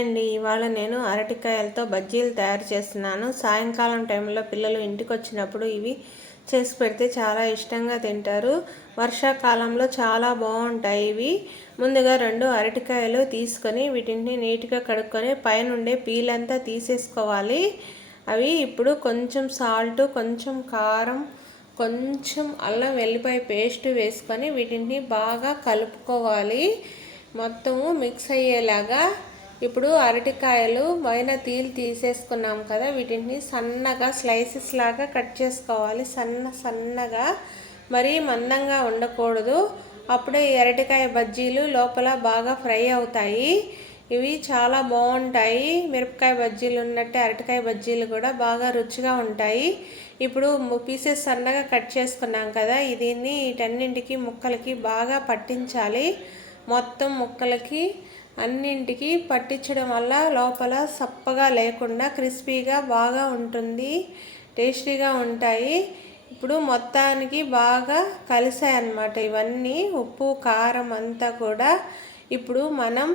అండి ఇవాళ నేను అరటికాయలతో బజ్జీలు తయారు చేస్తున్నాను. సాయంకాలం టైంలో పిల్లలు ఇంటికి వచ్చినప్పుడు ఇవి చేసి పెడితే చాలా ఇష్టంగా తింటారు. వర్షాకాలంలో చాలా బాగుంటాయి ఇవి. ముందుగా రెండు అరటికాయలు తీసుకొని వీటిని నీట్గా కడుక్కొని పైనుండే పీలంతా తీసేసుకోవాలి. అవి ఇప్పుడు కొంచెం సాల్ట్ కొంచెం కారం కొంచెం అల్లం వెల్లిపాయ పేస్ట్ వేసుకొని వీటిని బాగా కలుపుకోవాలి. మొత్తము మిక్స్ అయ్యేలాగా ఇప్పుడు అరటికాయలు పైన తీలు తీసేసుకున్నాం కదా వీటిని సన్నగా స్లైసెస్ లాగా కట్ చేసుకోవాలి. సన్న సన్నగా మరీ మందంగా ఉండకూడదు. అప్పుడే ఈ అరటికాయ బజ్జీలు లోపల బాగా ఫ్రై అవుతాయి. ఇవి చాలా బాగుంటాయి. మిరపకాయ బజ్జీలు ఉన్నట్టే అరటికాయ బజ్జీలు కూడా బాగా రుచిగా ఉంటాయి. ఇప్పుడు పీసెస్ సన్నగా కట్ చేసుకున్నాం కదా దీన్ని వీటన్నింటికి ముక్కలకి బాగా పట్టించాలి. మొత్తం ముక్కలకి అన్నింటికి పట్టించడం వల్ల లోపల సప్పగా లేకుండా క్రిస్పీగా బాగా ఉంటుంది టేస్టీగా ఉంటాయి. ఇప్పుడు మొత్తానికి బాగా కలిసాయి అన్నమాట ఇవన్నీ. ఉప్పు కారం అంతా కూడా ఇప్పుడు మనం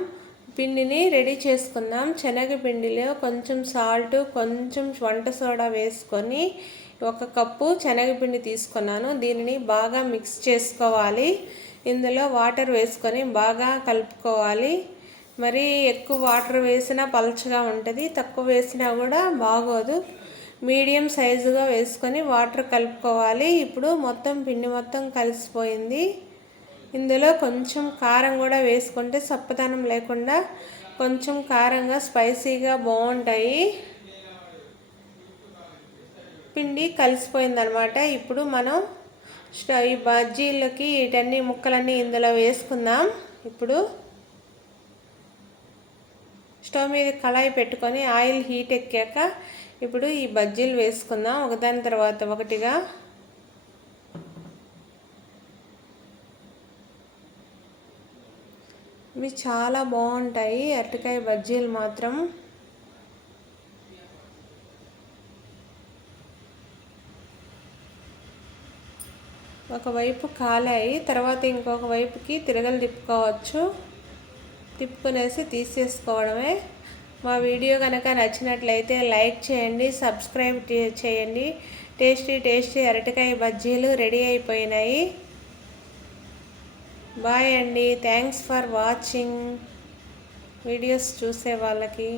పిండిని రెడీ చేసుకుందాం. శనగపిండిలో కొంచెం సాల్ట్ కొంచెం వంట సోడా వేసుకొని ఒక కప్పు శనగపిండి తీసుకున్నాను. దీనిని బాగా మిక్స్ చేసుకోవాలి. ఇందులో వాటర్ వేసుకొని బాగా కలుపుకోవాలి. మరి ఎక్కువ వాటర్ వేసినా పలచగా ఉంటుంది. తక్కువ వేసినా కూడా బాగోదు. మీడియం సైజుగా వేసుకొని వాటర్ కలుపుకోవాలి. ఇప్పుడు మొత్తం పిండి మొత్తం కలిసిపోయింది. ఇందులో కొంచెం కారం కూడా వేసుకుంటే సప్పదనం లేకుండా కొంచెం కారంగా స్పైసీగా బాగుంటాయి. పిండి కలిసిపోయిందనమాట. ఇప్పుడు మనం ఈ బజ్జీలకి వీటన్ని ముక్కలన్నీ ఇందులో వేసుకుందాం. ఇప్పుడు స్టవ్ మీద కళాయి పెట్టుకొని ఆయిల్ హీట్ ఎక్కాక ఇప్పుడు ఈ బజ్జీలు వేసుకుందాం. ఒకదాని తర్వాత ఒకటిగా ఇవి చాలా బాగుంటాయి. అరటికాయ బజ్జీలు మాత్రం. ఒకవైపు కాలాయి తర్వాత ఇంకొక వైపుకి తిరగలు తిప్పుకోవచ్చు. తిప్పుకునేసి తీసేసుకోవడమే. మా వీడియో కనుక నచ్చినట్లయితే లైక్ చేయండి సబ్స్క్రైబ్ చేయండి. టేస్టీ టేస్టీ అరటికాయ బజ్జీలు రెడీ అయిపోయినాయి. బాయ్ అండి. Thanks for watching. వీడియోస్ చూసే వాళ్ళకి